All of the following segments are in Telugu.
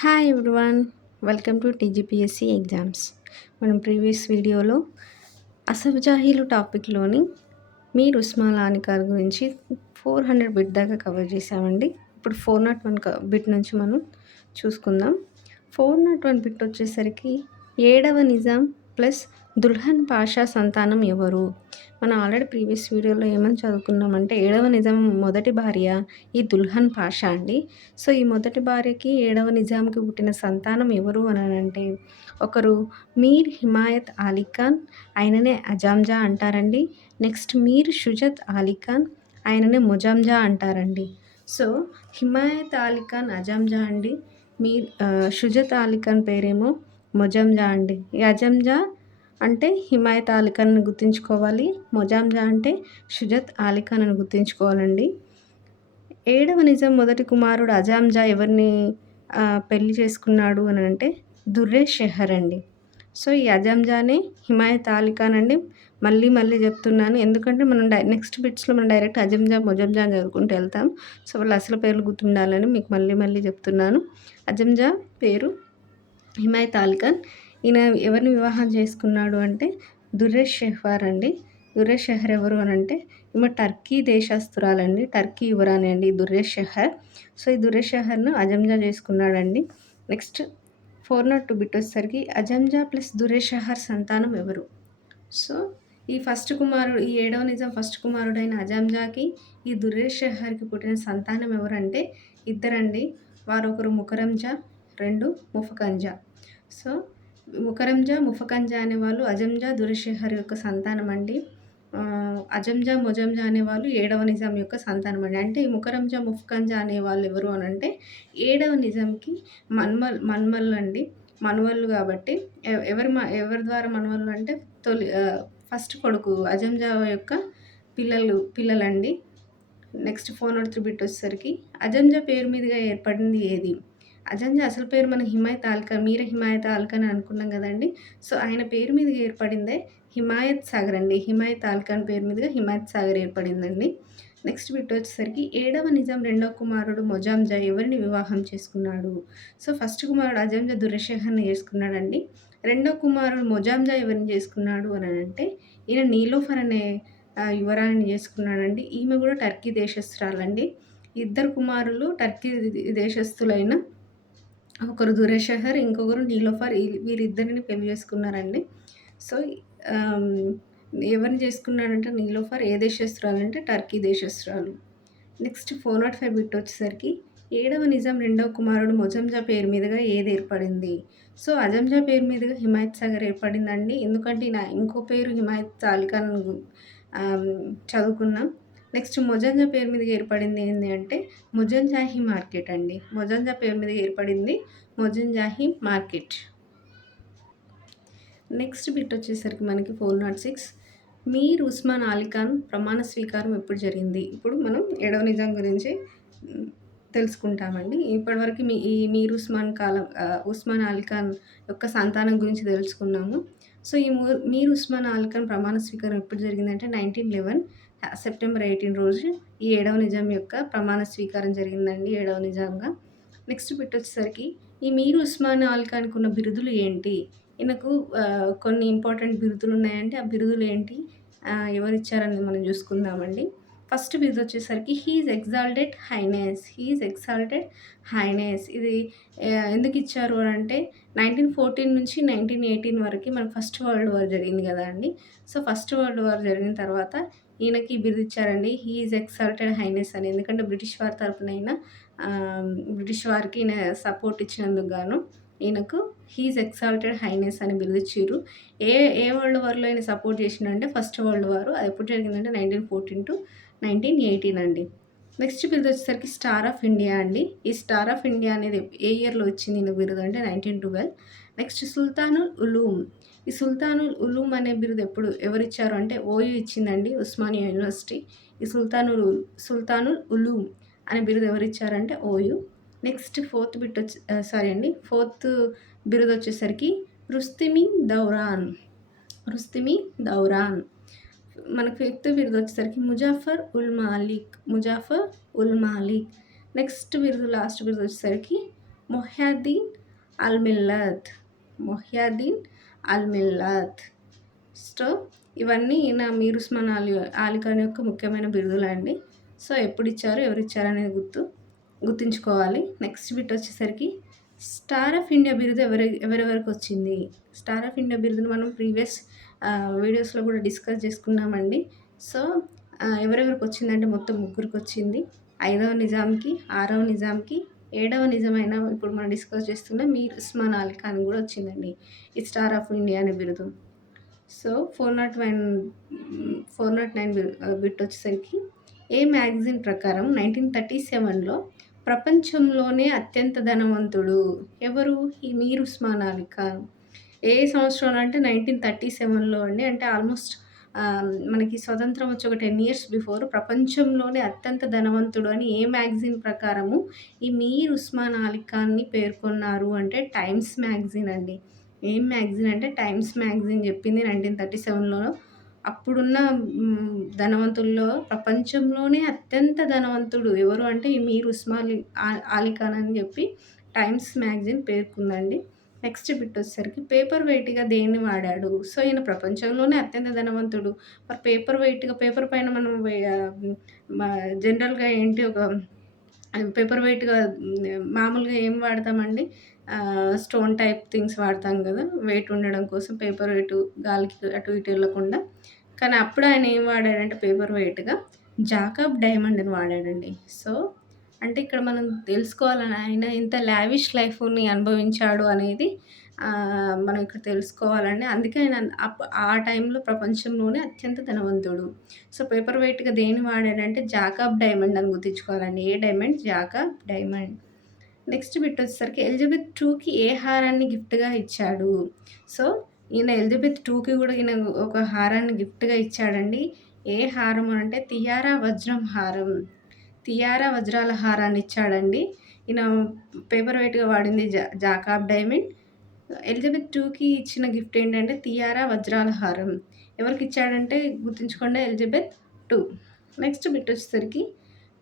Hi everyone, welcome to TGPSC exams. మనం ప్రీవియస్ వీడియోలో అసఫ్ టాపిక్లోని మీర్ ఉస్మాన్ అలీఖాన్ గురించి 400 బిట్ దాకా కవర్ చేసామండి. ఇప్పుడు 401 బిట్ నుంచి మనం చూసుకుందాం. 401 బిట్ వచ్చేసరికి ఏడవ నిజాం ప్లస్ దుల్హన్ పాషా సంతానం ఎవరు? మనం ఆల్రెడీ ప్రీవియస్ వీడియోలో ఏమని చదువుకున్నామంటే ఏడవ నిజాం మొదటి భార్య ఈ దుల్హన్ పాషా అండి. సో ఈ మొదటి భార్యకి ఏడవ నిజాంకి పుట్టిన సంతానం ఎవరు అని అంటే ఒకరు మీర్ హిమాయత్ అలీఖాన్, ఆయననే అజాంజా అంటారండి. నెక్స్ట్ మీర్ షుజత్ అలీఖాన్, ఆయననే మొజాంజా అంటారండి. సో హిమాయత్ అలీఖాన్ అజాంజా అండి. మీర్ షుజత్ అలీఖాన్ పేరేమో మొజాంజా అండి. ఈ అజంజా అంటే హిమాయత్ అలీఖాన్ అని గుర్తుంచుకోవాలి, మొజాంజా అంటే షుజత్ అలీఖాన్ అని గుర్తుంచుకోవాలండి. ఏడవ నిజాం మొదటి కుమారుడు అజాంజా ఎవరిని పెళ్లి చేసుకున్నాడు అని అంటే దుర్రే షెహర్ అండి. సో ఈ అజంజానే హిమాయత్ అలీఖాన్ అండి. మళ్ళీ చెప్తున్నాను, ఎందుకంటే మనం నెక్స్ట్ బిట్స్లో మనం డైరెక్ట్ అజంజా మొజంజా అని చదువుకుంటూ వెళ్తాం. సో వాళ్ళ అసలు పేర్లు గుర్తుండాలని మీకు మళ్ళీ చెప్తున్నాను. అజంజా పేరు హిమాయత్ అలీఖాన్. ఈయన ఎవరిని వివాహం చేసుకున్నాడు అంటే దుర్రే షెహర్ అండి. దుర్రే షెహర్ ఎవరు అని అంటే ఈమె టర్కీ దేశస్తురాలండి, టర్కీ యువరాణి అండి దుర్రే షెహర్. సో ఈ దుర్రే షెహర్ను అజంజా చేసుకున్నాడండి. నెక్స్ట్ 402 బిట్ వచ్చేసరికి అజంజా ప్లస్ దుర్రే షెహర్ సంతానం ఎవరు? సో ఈ ఫస్ట్ కుమారుడు, ఈ ఏడవ నిజాం ఫస్ట్ కుమారుడైన అజంజాకి ఈ దుర్రే షెహర్కి పుట్టిన సంతానం ఎవరంటే ఇద్దరండి. వారు ఒకరు ముకరంజా, రెండు ముఫకంజా. సో ముకరంజా ముఫకంజా అనేవాళ్ళు అజంజా దుర్షెహర్ యొక్క సంతానం అండి. అజంజా మొజంజా అనేవాళ్ళు ఏడవ నిజాం యొక్క సంతానం అండి. అంటే ఈ ముకరంజా ముఫకంజా అనేవాళ్ళు ఎవరు అని అంటే ఏడవ నిజాంకి మన్మల్ అండి, మనవళ్ళు. కాబట్టి ఎవరి ద్వారా మనవళ్ళు అంటే ఫస్ట్ కొడుకు అజంజా యొక్క పిల్లలండి. నెక్స్ట్ 403 బిట్ వచ్చేసరికి అజంజా పేరు మీదుగా ఏర్పడింది ఏది? అజంజా అసలు పేరు మన హిమాయత్ అలీఖాన్, మీర్ హిమాయత్ అలీఖాన్ అని అనుకున్నాం కదండి. సో ఆయన పేరు మీదుగా ఏర్పడిందే హిమాయత్ సాగర్ అండి. హిమాయత్ అలీఖాన్ పేరు మీదుగా హిమాయత్ సాగర్ ఏర్పడిందండి. నెక్స్ట్ బిట్ వచ్చేసరికి ఏడవ నిజాం రెండవ కుమారుడు మొజాంజా ఎవరిని వివాహం చేసుకున్నాడు? సో ఫస్ట్ కుమారుడు అజంజా దుర్షెహర్ని చేసుకున్నాడండి. రెండవ కుమారుడు మొజాంజా ఎవరిని చేసుకున్నాడు అని అంటే ఈయన నీలోఫర్ అనే యువరాణిని చేసుకున్నాడండి. ఈమె కూడా టర్కీ దేశస్తురాలండి. ఇద్దరు కుమారులు టర్కీ దేశస్తులైన ఒకరు దుర్రే షెహర్, ఇంకొకరు నీలోఫర్. వీరిద్దరిని పెళ్లి చేసుకున్నారండి. సో ఎవరిని చేసుకున్నాడంటే నీలోఫర్ ఏ దేశస్తురాలు అంటే టర్కీ దేశస్తురాలు. నెక్స్ట్ 405 బిట్ వచ్చేసరికి ఏడవ నిజాం రెండవ కుమారుడు మొజంజా పేరు మీదుగా ఏది ఏర్పడింది? సో అజంజా పేరు మీదుగా హిమాయత్ సాగర్ ఏర్పడిందండి. ఎందుకంటే ఇంకో పేరు హిమాయత్ అలీఖాన్ చదువుకున్నాం. నెక్స్ట్ మొజంజా పేరు మీదుగా ఏర్పడింది ఏంటి అంటే మొజంజాహి మార్కెట్ అండి. మొజంజా పేరు మీదుగా ఏర్పడింది మొజంజాహి మార్కెట్. నెక్స్ట్ బిట్ వచ్చేసరికి మనకి 406 మీర్ ఉస్మాన్ అలీఖాన్ ప్రమాణ స్వీకారం ఎప్పుడు జరిగింది? ఇప్పుడు మనం ఏడవ నిజాం గురించి తెలుసుకుంటామండి. ఇప్పటివరకు ఈ మీర్ ఉస్మాన్ అలీఖాన్ యొక్క సంతానం గురించి తెలుసుకున్నాము. సో ఈ మీర్ ఉస్మాన్ అలీఖాన్ ప్రమాణ స్వీకారం ఎప్పుడు జరిగిందంటే 1911 సెప్టెంబర్ 18 రోజు ఈ ఏడవ నిజాం యొక్క ప్రమాణ స్వీకారం జరిగిందండి, ఏడవ నిజాంగా. నెక్స్ట్ బిట్ వచ్చేసరికి ఈ మీర్ ఉస్మాన్ అలీఖాన్కి ఉన్న బిరుదులు ఏంటి? ఈయనకు కొన్ని ఇంపార్టెంట్ బిరుదులు ఉన్నాయంటే ఆ బిరుదులు ఏంటి, ఎవరిచ్చారని మనం చూసుకుందామండి. ఫస్ట్ బిరుదు వచ్చేసరికి హీఈస్ ఎగ్జాల్టెడ్ హైనెస్. ఇది ఎందుకు ఇచ్చారు అని అంటే 1914 నుంచి 1918 వరకు మనకు ఫస్ట్ వరల్డ్ వార్ జరిగింది కదా అండి. సో ఫస్ట్ వరల్డ్ వార్ జరిగిన తర్వాత ఈయనకి బిరుదు ఇచ్చారండి, హీఈస్ ఎగ్జాల్టెడ్ హైనెస్ అని. ఎందుకంటే బ్రిటిష్ వారి తరపునైనా బ్రిటిష్ వారికి ఈయన సపోర్ట్ ఇచ్చినందుకు గాను ఈయనకు హీఈస్ ఎగ్జాల్టెడ్ హైనెస్ అని పిలిచిర్రు. ఏ వరల్డ్ వార్లో ఆయన సపోర్ట్ చేసిండంటే ఫస్ట్ వరల్డ్ వార్. అది ఎప్పుడు జరిగిందంటే 1914 to 1918 అండి. నెక్స్ట్ బిరుదు వచ్చేసరికి స్టార్ ఆఫ్ ఇండియా అండి. ఈ స్టార్ ఆఫ్ ఇండియా అనేది ఏ ఇయర్లో వచ్చింది ఈయన బిరుదు అంటే 1912. నెక్స్ట్ సుల్తానుల్ ఉలూమ్. ఈ సుల్తానుల్ ఉలూమ్ అనే బిరుదు ఎవరిచ్చారు అంటే ఓయూ ఇచ్చిందండి, ఉస్మానియా యూనివర్సిటీ. ఈ సుల్తానుల్ ఉలూమ్ అనే బిరుదు ఎవరిచ్చారంటే ఓయూ. నెక్స్ట్ ఫోర్త్ బిరుదు వచ్చేసరికి రుస్తిమి దౌరాన్. మనకు ఫిఫ్త్ బిరుదు వచ్చేసరికి ముజాఫర్ ఉల్ మాలిక్. నెక్స్ట్ బిరుదు లాస్ట్ బిరుదు వచ్చేసరికి మొహ్యాద్దీన్ అల్-మిల్లత్. మొహ్యాద్దీన్ అల్-మిల్లత్. సో, ఇవన్నీ ఈయన మీర్ ఉస్మాన్ అలీ ఖాన్ యొక్క ముఖ్యమైన బిరుదులండి. సో, ఎప్పుడిచ్చారు, ఎవరిచ్చారనేది గుర్తుంచుకోవాలి. నెక్స్ట్ బిట్ వచ్చేసరికి స్టార్ ఆఫ్ ఇండియా బిరుదు ఎవరెవరికొచ్చింది? స్టార్ ఆఫ్ ఇండియా బిరుదుని మనం ప్రీవియస్ వీడియోస్‌లో కూడా డిస్కస్ చేసుకున్నామండి. సో, ఎవరెవరికొచ్చిందంటే మొత్తం ముగ్గురికొచ్చింది. 5వ నిజాంకి, 6వ నిజాంకి, 7వ నిజమైన ఇప్పుడు మనం డిస్కస్ చేస్తున్న మీర్ ఉస్మాన్ అలీ ఖాన్‌కి కూడా వచ్చిందండి ఈ స్టార్ ఆఫ్ ఇండియా అనే బిరుదు. సో, 409 బిట్ వచ్చేసరికి ఏ మ్యాగజైన్ ప్రకారం 1937లో ప్రపంచంలోనే అత్యంత ధనవంతుడు ఎవరు? ఈ మీర్ ఉస్మాన్ అలీ ఖాన్. ఏ సంవత్సరంలో అంటే 1937లో అండి. అంటే ఆల్మోస్ట్ మనకి స్వతంత్రం వచ్చి ఒక 10 ఇయర్స్ బిఫోర్ ప్రపంచంలోనే అత్యంత ధనవంతుడు అని ఏ మ్యాగజైన్ ప్రకారము ఈ మీర్ ఉస్మాన్ అలీ ఖాన్‌ని పేర్కొన్నారు అంటే టైమ్స్ మ్యాగజైన్ అండి. ఏం మ్యాగజైన్ అంటే టైమ్స్ మ్యాగజైన్ చెప్పింది 1937లో. అప్పుడున్న ధనవంతుల్లో ప్రపంచంలోనే అత్యంత ధనవంతుడు ఎవరు అంటే ఈ మీర్ ఉస్మాన్ అలీ ఖాన్ అని చెప్పి టైమ్స్ మ్యాగజైన్ పేర్కొందండి. నెక్స్ట్ బిట్ వచ్చేసరికి పేపర్ వెయిట్‌గా దేన్ని వాడాడు? సో, ఈయన ప్రపంచంలోనే అత్యంత ధనవంతుడు. మరి పేపర్ పైన మనం జనరల్‌గా ఏంటి ఒక పేపర్ వెయిట్‌గా మామూలుగా ఏం వాడతామండి? స్టోన్ టైప్ థింగ్స్ వాడతాం కదా! వెయిట్ ఉండడం కోసం పేపర్ వెయిట్ గాలికి అటు ఇటు ఎళ్ళకుండా. కానీ అప్పుడు ఆయన ఏం వాడాడంటే పేపర్ వెయిట్‌గా జాకబ్ డైమండ్‌ని వాడాడండి. సో, అంటే ఇక్కడ మనం తెలుసుకోవాలని ఆయన ఇంత లావిష్ లైఫ్‌ని అనుభవించాడు అనేది మనం ఇక్కడ తెలుసుకోవాలండి. అందుకే ఆయన ఆ టైంలో ప్రపంచంలోనే అత్యంత ధనవంతుడు. సో, పేపర్ వెయిట్‌గా దేన్ని వాడాడంటే జాకబ్ డైమండ్ అని గుర్తుంచుకోవాలండి. ఏ diamond? Jacob diamond. Next bit వచ్చేసరికి ఎలిజబెత్ టూకి ఏ హారాన్ని గిఫ్ట్‌గా ఇచ్చాడు? సో, ఈయన ఎలిజబెత్ టూకి కూడా ఈయన ఒక హారాన్ని గిఫ్ట్‌గా ఇచ్చాడండి. ఏ హారం అంటే తియారా వజ్రం హారం. తియారా వజ్రాల హారాన్ని ఇచ్చాడండి. ఈయన పేపర్ వెయిట్‌గా వాడింది జాకబ్ డైమండ్. ఎలిజబెత్ టూకి ఇచ్చిన గిఫ్ట్ ఏంటంటే తియారా వజ్రాల హారం. ఎవరికిచ్చాడంటే గుర్తుంచుకోండి ఎలిజబెత్ టూ. నెక్స్ట్ బిట్ వచ్చేసరికి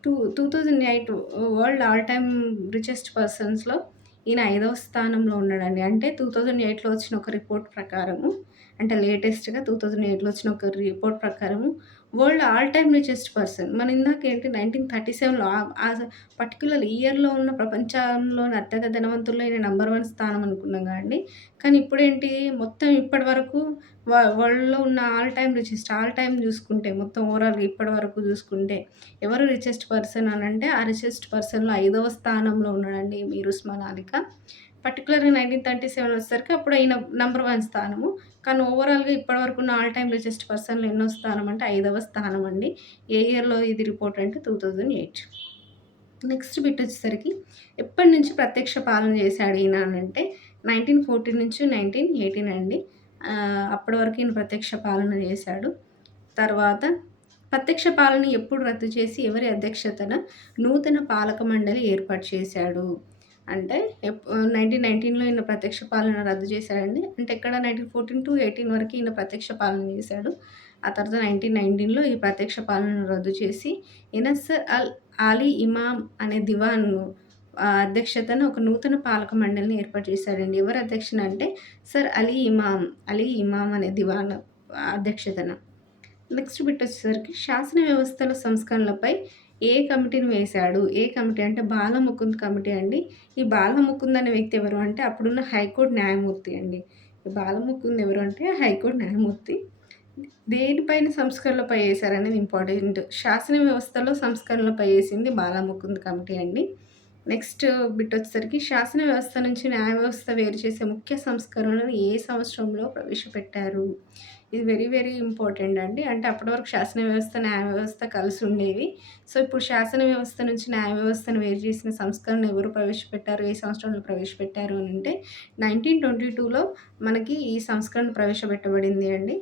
2008 వరల్డ్ ఆల్ టైమ్ రిచెస్ట్ పర్సన్స్‌లో ఈయన 5వ స్థానంలో ఉన్నాడండి. అంటే 2008లో వచ్చిన ఒక రిపోర్ట్ ప్రకారము అంటే లేటెస్ట్‌గా 2008లో వచ్చిన ఒక రిపోర్ట్ ప్రకారము world all time richest person. మన ఇందాకేంటి 1937లో ఆ పర్టిక్యులర్ ఇయర్‌లో ఉన్న ప్రపంచంలోని అత్యంత ధనవంతుల్లో ఈయన నంబర్ 1 స్థానం అనుకున్నాం కదండీ! కానీ ఇప్పుడేంటి మొత్తం ఇప్పటి వరకు వరల్డ్‌లో ఉన్న ఆల్ టైమ్ చూసుకుంటే మొత్తం ఓవరాల్‌గా ఇప్పటి వరకు చూసుకుంటే ఎవరు రిచెస్ట్ పర్సన్ అనంటే ఆ రిచెస్ట్ పర్సన్‌లో 5వ స్థానంలో ఉన్నాడండి మీర్ ఉస్మాన్ అలీ ఖాన్. పర్టిక్యులర్‌గా 1937 వచ్చేసరికి అప్పుడు ఈయన నంబర్ 1 స్థానము. కానీ ఓవరాల్‌గా ఇప్పటి వరకు ఉన్న ఆల్ టైమ్ రిచెస్ట్ పర్సన్‌లో ఎన్నో స్థానం అంటే 5వ స్థానం అండి. ఏ ఇయర్‌లో ఇది రిపోర్ట్ అంటే 2008. నెక్స్ట్ బిట్ వచ్చేసరికి ఎప్పటి నుంచి ప్రత్యక్ష పాలన చేశాడు ఈయన అనంటే 1914 నుంచి 1918 అండి. అప్పటి వరకు ఈయన ప్రత్యక్ష పాలన చేశాడు. తర్వాత ప్రత్యక్ష పాలన ఎప్పుడు రద్దు చేసి ఎవరి అధ్యక్షతన నూతన పాలక మండలి ఏర్పాటు చేశాడు? అంటే 1919లో ఈయన ప్రత్యక్ష పాలన రద్దు చేశాడండి. అంటే ఎక్కడ 1914-18 వరకు ఈయన ప్రత్యక్ష పాలన చేశాడు. ఆ తర్వాత 1919లో ఈ ప్రత్యక్ష పాలనను రద్దు చేసి ఇనస్సర్ అల్ ఆలీ ఇమామ్ అనే దివాన్ అధ్యక్షతన ఒక నూతన పాలక మండలిని ఏర్పాటు చేశాడండి. ఎవరు అధ్యక్షన అంటే సర్ అలీ ఇమామ్ అనే దివాన్ అధ్యక్షతన. నెక్స్ట్ బిట్ వచ్చేసరికి శాసన వ్యవస్థల సంస్కరణలపై ఏ కమిటీని వేశాడు? ఏ కమిటీ అంటే బాలముకుంద్ కమిటీ అండి. ఈ బాలముకుంద్ అనే వ్యక్తి ఎవరు అంటే అప్పుడున్న హైకోర్టు న్యాయమూర్తి అండి. ఈ బాలముకుంద్ ఎవరు అంటే హైకోర్టు న్యాయమూర్తి. దేనిపైన సంస్కరణలపై వేశారనేది ఇంపార్టెంట్. శాసన వ్యవస్థలో సంస్కరణలపై వేసింది బాలముకుంద్ కమిటీ అండి. నెక్స్ట్ బిట్ వచ్చేసరికి శాసన వ్యవస్థ నుంచి న్యాయ వ్యవస్థ వేరు చేసే ముఖ్య సంస్కరణలను ఏ సంవత్సరంలో ప్రవేశపెట్టారు? ఇది వెరీ ఇంపార్టెంట్ అండి. అంటే అప్పటి వరకు శాసన వ్యవస్థ, న్యాయ వ్యవస్థ కలిసి ఉండేవి. సో, ఇప్పుడు శాసన వ్యవస్థ నుంచి న్యాయ వ్యవస్థను వేరు చేసిన సంస్కరణ ఎవరు ప్రవేశపెట్టారు? ఏ సంవత్సరంలో ప్రవేశపెట్టారు అనంటే 1922లో మనకి ఈ సంస్కరణ ప్రవేశపెట్టబడింది అండి.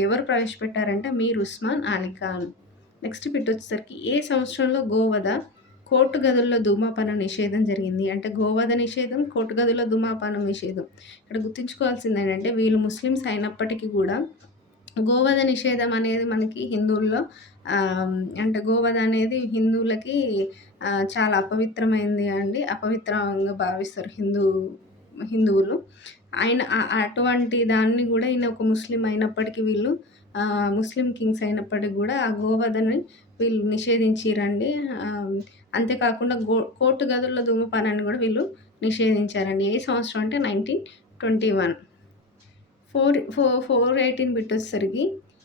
ఎవరు ప్రవేశపెట్టారంటే మీర్ ఉస్మాన్ అలీ ఖాన్. నెక్స్ట్ బిట్ వచ్చేసరికి ఏ సంవత్సరంలో గోవధ కోర్టు గదుల్లో ధూమపానం నిషేధం జరిగింది? అంటే గోవధ నిషేధం, కోర్టు గదుల్లో ధూమపానం నిషేధం. ఇక్కడ గుర్తుంచుకోవాల్సింది ఏంటంటే వీళ్ళు ముస్లిమ్స్ అయినప్పటికీ కూడా గోవధ నిషేధం అనేది మనకి హిందువుల్లో అంటే గోవధ అనేది హిందువులకి చాలా అపవిత్రమైంది అండి. అపవిత్రంగా భావిస్తారు హిందువులు. అటువంటి దాన్ని గూడా ఈయన ఒక ముస్లిం అయినప్పటికీ వీళ్ళు ముస్లిం కింగ్స్ అయినప్పటికి గూడా ఆ గోవధని వీళ్ళు నిషేధించిర్రండి. అంతేకాకుండా కోర్టు గదుల్లో ధూమపానాన్ని గూడా వీళ్ళు నిషేధించారండి. ఏ సంవత్సరం అంటే 1921. 418 బిట్ వచ్చేసరికి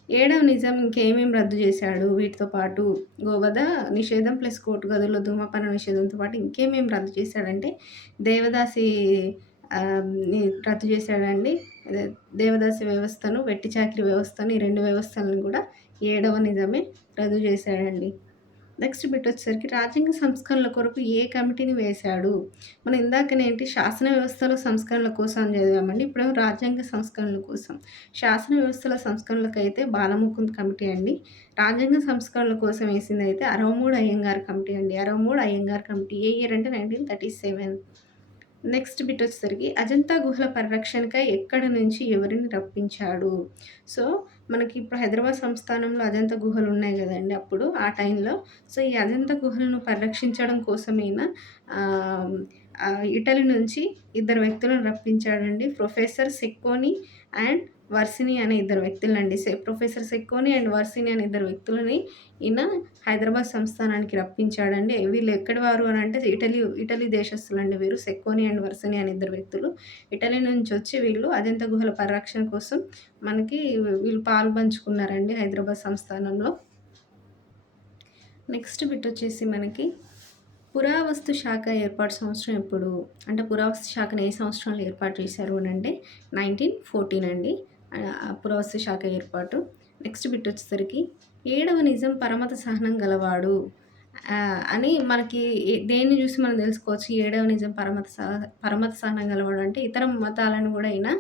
ఏడవ నిజాం ఇంకేమేమి రద్దు చేశాడు వీటితో పాటు గోవధ నిషేధం ప్లస్ కోర్టు గదుల్లో ధూమపాన నిషేధంతో పాటు ఇంకేమేమి రద్దు చేశాడంటే దేవదాసి రద్దు చేశాడండి. దేవదాసి వ్యవస్థను, వెట్టి చాకిరి వ్యవస్థను, ఈ 2 వ్యవస్థలను కూడా ఏడవ నిజామే రద్దు చేశాడండి. నెక్స్ట్ బిట్ వచ్చేసరికి రాజ్యాంగ సంస్కరణల కొరకు ఏ కమిటీని వేశాడు? మనం ఇందాకనేంటి శాసన వ్యవస్థలో సంస్కరణల కోసం అని చదివామండి. ఇప్పుడేమో రాజ్యాంగ సంస్కరణల కోసం. శాసన వ్యవస్థల సంస్కరణలకైతే బాలముకుంద్ కమిటీ అండి. రాజ్యాంగ సంస్కరణల కోసం వేసిందైతే 63 అయ్యంగార్ కమిటీ అండి. 63 అయ్యంగార్ కమిటీ. ఏ ఇయర్ అంటే 1937. నెక్స్ట్ బిట్ వచ్చేసరికి అజంతా గుహల పరిరక్షణకై ఎక్కడి నుంచి ఎవరిని రప్పించాడు? సో, మనకి ఇప్పుడు హైదరాబాద్ సంస్థానంలో అజంతా గుహలు ఉన్నాయి గదండీ! అప్పుడు ఆ టైంలో. సో, ఈ అజంతా గుహలను పరిరక్షించడం కోసమేనా ఇటలీ నుంచి ఇద్దరు వ్యక్తులను రప్పించాడండి. ప్రొఫెసర్ సెక్కోని అండ్ వర్సిని అనే ఇద్దరు వ్యక్తులండి. ప్రొఫెసర్ సెక్కోని అండ్ వర్సిని అనే ఇద్దరు వ్యక్తులని ఈయన హైదరాబాద్ సంస్థానానికి రప్పించాడండి. వీళ్ళు ఎక్కడి వారు అని అంటే ఇటలీ దేశస్తులండి వీరు. సెక్కోని అండ్ వర్సిని అనే ఇద్దరు వ్యక్తులు ఇటలీ నుంచి వచ్చి వీళ్ళు అజంతా గుహల పరిరక్షణ కోసం మనకి వీళ్ళు పాలుపంచుకున్నారండి హైదరాబాద్ సంస్థానంలో. నెక్స్ట్ బిట్ వచ్చేసి మనకి పురావస్తు శాఖ ఏర్పాటు సంవత్సరం ఎప్పుడు? అంటే పురావస్తు శాఖను ఏ సంవత్సరంలో ఏర్పాటు చేశారు అని అంటే 1914 అండి. పురావస్తు శాఖ ఏర్పాటు. నెక్స్ట్ బిట్ వచ్చేసరికి ఏడవ నిజాం పరమత సహనం గలవాడు అని మనకి దేన్ని చూసి మనం తెలుసుకోవచ్చు ఏడవ నిజాం పరమత సహనం గలవాడు అంటే ఇతర మతాలను కూడా అయినా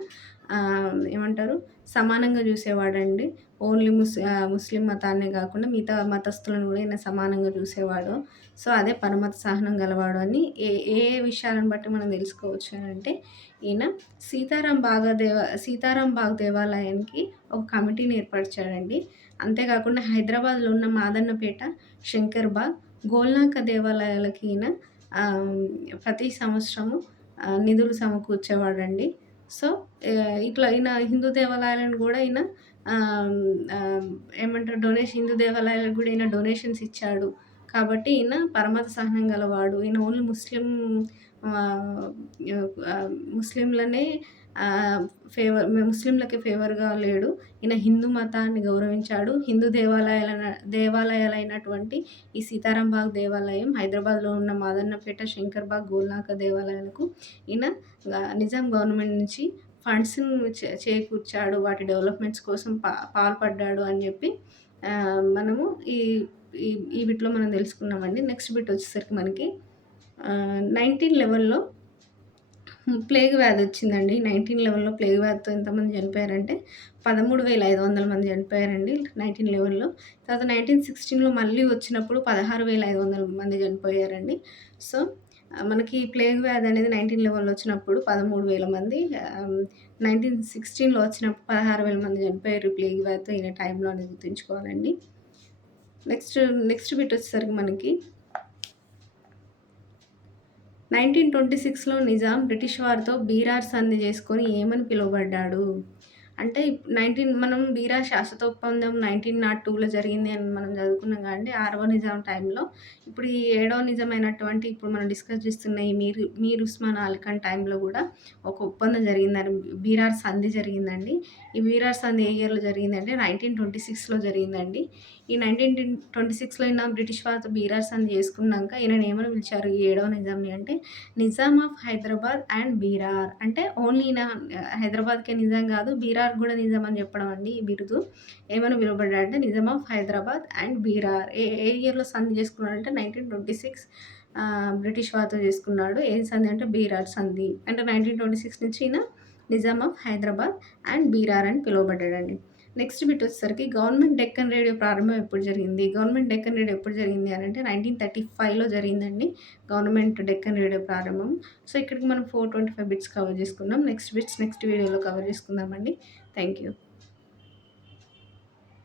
ఏమంటారు సమానంగా చూసేవాడండి. ఓన్లీ ముస్లిం మతాన్నే కాకుండా మిగతా మతస్థులను కూడా ఈయన సమానంగా చూసేవాడు. సో, అదే పరమత సహనం గలవాడు అని ఏ ఏ విషయాలను బట్టి మనం తెలుసుకోవచ్చు అంటే ఈయన సీతారాం బాగ్ దేవాలయానికి ఒక కమిటీని ఏర్పరిచాడండి. అంతేకాకుండా హైదరాబాద్లో ఉన్న మాదన్నపేట, శంకర్ బాగ్, గోల్నాక దేవాలయాలకి ఈయన ప్రతి సంవత్సరము నిధులు సమకూర్చేవాడండి. సో, ఇట్లా ఈయన హిందూ దేవాలయాలను కూడా ఈయన ఏమంటారు హిందూ దేవాలయాలకు కూడా ఈయన డొనేషన్స్ ఇచ్చాడు. కాబట్టి ఈయన పరమత సహనం గలవాడు. ఈయన ఓన్లీ ముస్లింలనే ముస్లింలకి ఫేవర్‌గా లేడు. ఈయన హిందూ మతాన్ని గౌరవించాడు. హిందూ దేవాలయాలైనటువంటి ఈ సీతారాం బాగ్ దేవాలయం, హైదరాబాద్‌లో ఉన్న మాదన్నపేట, శంకర్ బాగ్, గోల్నాక దేవాలయాలకు ఈయన నిజాం గవర్నమెంట్ నుంచి ఫండ్స్‌ని చేకూర్చాడు. వాటి డెవలప్‌మెంట్స్ కోసం పాల్పడ్డాడు అని చెప్పి మనము ఈ ఈ ఈ బిట్‌లో మనం తెలుసుకున్నామండి. నెక్స్ట్ బిట్ వచ్చేసరికి మనకి 1911లో ప్లేగ్ వ్యాధి వచ్చిందండి. 1911లో ప్లేగ్ వ్యాధితో ఎంతమంది చనిపోయారంటే 13,500 మంది చనిపోయారండి 1911లో. తర్వాత 1916లో మళ్ళీ వచ్చినప్పుడు 16,500 మంది చనిపోయారండి. సో, మనకి ప్లేగ్ వ్యాధి అనేది 1911లో వచ్చినప్పుడు 13,000 మంది, 1916లో వచ్చినప్పుడు 16,000 మంది చనిపోయారు ప్లేగ్ వ్యాధితో. ఈయన టైంలో అనేది గుర్తుంచుకోవాలండి. నెక్స్ట్ బిట్ వచ్చేసరికి మనకి 1926లో నిజాం బ్రిటిష్ వారితో బీరార్ సంధి చేసుకొని ఏమని పిలువబడ్డాడు? అంటే మనం బీరార్ శాశ్వత ఒప్పందం 1902లో జరిగింది అని మనం చదువుకున్నాం కదండీ! 6వ నిజాం టైంలో. ఇప్పుడు ఈ 7వ నిజమైనటువంటి ఇప్పుడు మనం డిస్కస్ చేస్తున్న ఈ మీర్ ఉస్మాన్ అలీ ఖాన్ టైంలో కూడా ఒక ఒప్పందం జరిగిందని బీరార్ సంధి జరిగిందండి. ఈ బీరార్ సంధి ఏ ఇయర్‌లో జరిగిందంటే 1926లో జరిగిందండి. ఈ 1926లో ఈయన బ్రిటిష్ వారితో బీరార్ సంధి చేసుకున్నాక ఈయనని ఏమని పిలిచారు ఈ 7వ నిజాంని అంటే నిజాం ఆఫ్ హైదరాబాద్ అండ్ బీరార్. అంటే ఓన్లీ ఈయన హైదరాబాద్‌కే నిజాం కాదు బీరార్ కూడా నిజాం అని చెప్పడం అండి ఈ బిరుదు. ఏమని పిలువబడ్డాడంటే నిజాం ఆఫ్ హైదరాబాద్ అండ్ బీరార్. ఏ ఇయర్‌లో సంధి చేసుకున్నాడంటే 1926 బ్రిటిష్ వారితో చేసుకున్నాడు. ఏం సంధి అంటే బీరార్ సంధి. అంటే 1926 నుంచి ఈయన నిజాం ఆఫ్ హైదరాబాద్ అండ్ బీరార్ అని పిలువబడ్డాడండి. నెక్స్ట్ బిట్ వచ్చేసరికి గవర్నమెంట్ డెక్కన్ రేడియో ప్రారంభం ఎప్పుడు జరిగింది? గవర్నమెంట్ డెక్కన్ రేడియో ఎప్పుడు జరిగింది అని అంటే 1935లో జరిగిందండి గవర్నమెంట్ డెక్కన్ రేడియో ప్రారంభం. సో, ఇక్కడికి మనం 425 బిట్స్ కవర్ చేసుకున్నాం. నెక్స్ట్ వీడియోలో కవర్ చేసుకుందామండి. Thank you.